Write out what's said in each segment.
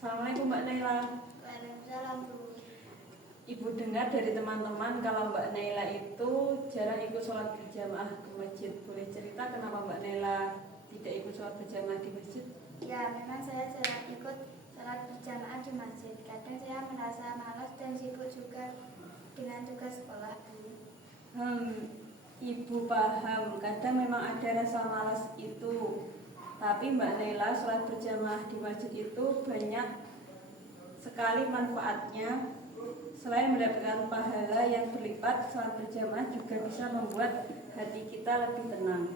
Assalamualaikum Mbak Naila. Waalaikumsalam, Bu. Ibu dengar dari teman-teman kalau Mbak Naila itu jarang ikut sholat berjamaah ke masjid. Boleh cerita kenapa Mbak Naila tidak ikut sholat berjamaah di masjid? Ya, memang saya jarang ikut sholat berjamaah di masjid. Kadang saya merasa malas dan sibuk juga dengan tugas sekolah, Bu. Ibu paham. Kadang memang ada rasa malas itu. Tapi Mbak Naila sholat berjamaah di masjid itu banyak sekali manfaatnya. Selain mendapatkan pahala yang berlipat, sholat berjamaah juga bisa membuat hati kita lebih tenang.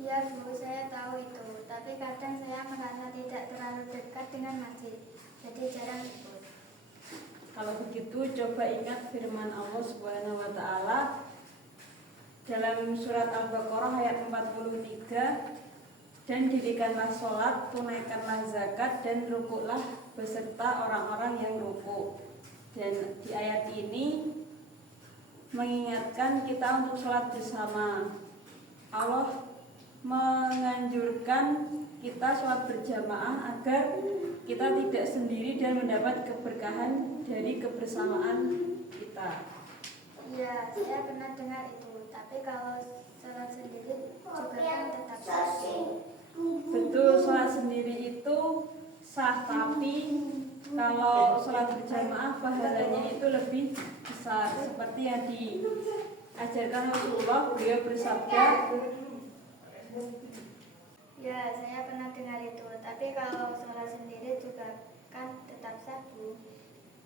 Ya, Bu, saya tahu itu. Tapi kadang saya merasa tidak terlalu dekat dengan masjid, jadi jarang ikut. Kalau begitu, coba ingat firman Allah Subhanahu wa Ta'ala dalam surat Al-Baqarah ayat 43, dan dirikanlah sholat, tunaikanlah zakat, dan rukuklah beserta orang-orang yang rukuk. Dan di ayat ini mengingatkan kita untuk sholat bersama. Allah menganjurkan kita sholat berjamaah agar kita tidak sendiri dan mendapat keberkahan dari kebersamaan kita. Ya, saya pernah dengar itu. Tapi kalau sholat sendiri juga kan tetap sah. Betul, sholat sendiri itu sah, tapi kalau sholat berjamaah pahalanya itu lebih besar. Seperti yang diajarkan Rasulullah, beliau bersabda, Ya, saya pernah dengar itu. Tapi kalau sholat sendiri juga kan tetap sah, Bu.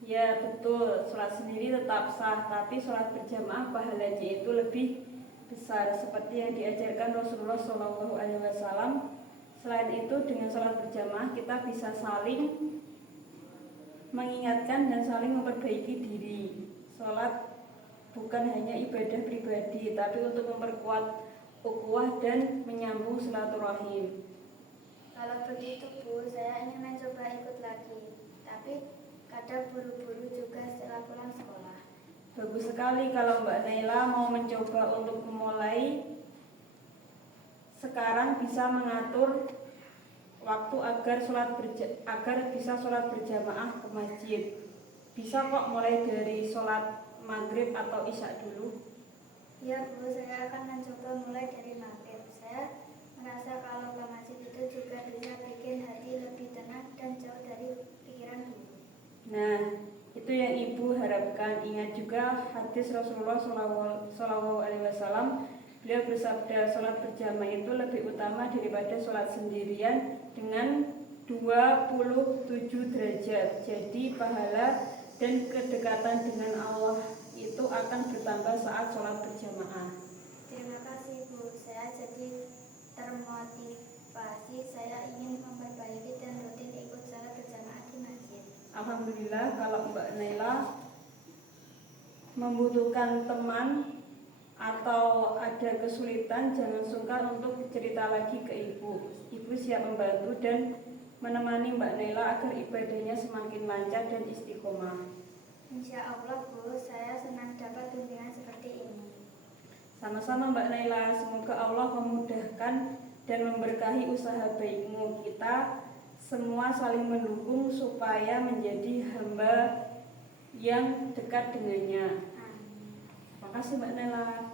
ya betul, sholat sendiri tetap sah, tapi sholat berjamaah pahalanya itu lebih besar. Seperti yang diajarkan Rasulullah SAW. Selain itu, dengan sholat berjamaah kita bisa saling mengingatkan dan saling memperbaiki diri. Sholat bukan hanya ibadah pribadi, tapi untuk memperkuat ukhuwah dan menyambung silaturahim. Kalau begitu, Bu, saya ingin mencoba ikut lagi. Tapi kadang buru-buru juga setelah pulang sekolah. Bagus sekali kalau Mbak Naila mau mencoba untuk memulai. Sekarang bisa mengatur waktu agar bisa sholat berjamaah ke masjid. Bisa kok mulai dari sholat maghrib atau isya dulu. Ya, Bu, saya akan mencoba mulai dari maghrib. Saya merasa kalau ke masjid itu juga bisa bikin hati lebih tenang dan jauh dari pikiran buruk. Nah, itu yang Ibu harapkan. Ingat juga hadis Rasulullah SAW. Beliau bersabda, sholat berjamaah itu lebih utama daripada sholat sendirian dengan 27 derajat. Jadi pahala dan kedekatan dengan Allah itu akan bertambah saat sholat berjamaah. Terima kasih, Bu. Saya jadi termotivasi. Saya ingin memperbaiki dan rutin ikut sholat berjamaah di masjid. Alhamdulillah, kalau Mbak Naila membutuhkan teman atau ada kesulitan, jangan sungkan untuk cerita lagi ke Ibu. Ibu siap membantu dan menemani Mbak Naila agar ibadahnya semakin lancar dan istiqomah. Insya Allah, Bu, saya senang dapat bimbingan seperti ini. Sama-sama Mbak Naila, semoga Allah memudahkan dan memberkahi usaha baikmu. Kita semua saling mendukung supaya menjadi hamba yang dekat dengannya. Terima kasih Mbak Naila.